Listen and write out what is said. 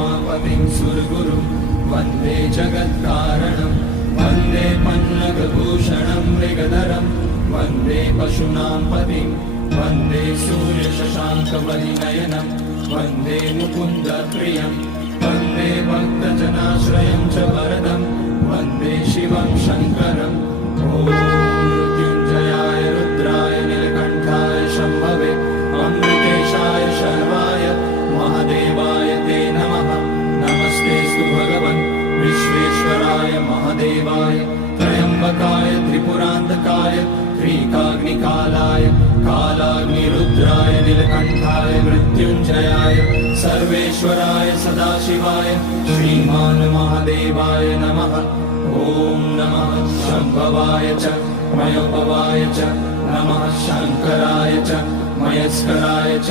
उमापतिं सुरगुरुं वन्दे जगत्कारणं वन्दे पन्नगभूषणं मृगधरं वन्दे पशूनां पतिं वन्दे सूर्यशशाङ्कवलिनयनं वन्दे मुकुन्दप्रियं वन्दे भक्तजनाश्रयं च वरदं वन्दे शिवं शङ्करम् ॐ मृत्युञ्जयाय रुद्राय नीलकण्ठाय शम्भवे अमृतेशाय शर्वाय महादेवाय ते नमः। नमस्तेऽस्तु भगवन् विश्वेश्वराय महादेवाय त्र्यम्बकाय त्रिपुरान्तकाय त्रिकाग्निकालाय कालाग्निरुद्राय नीलकण्ठाय मृत्युञ्जयाय सर्वेश्वराय सदाशिवाय श्रीमान् महादेवाय नमः। ॐ नमः शम्भवाय च मयोपवाय च नमः शङ्कराय च मयस्कराय च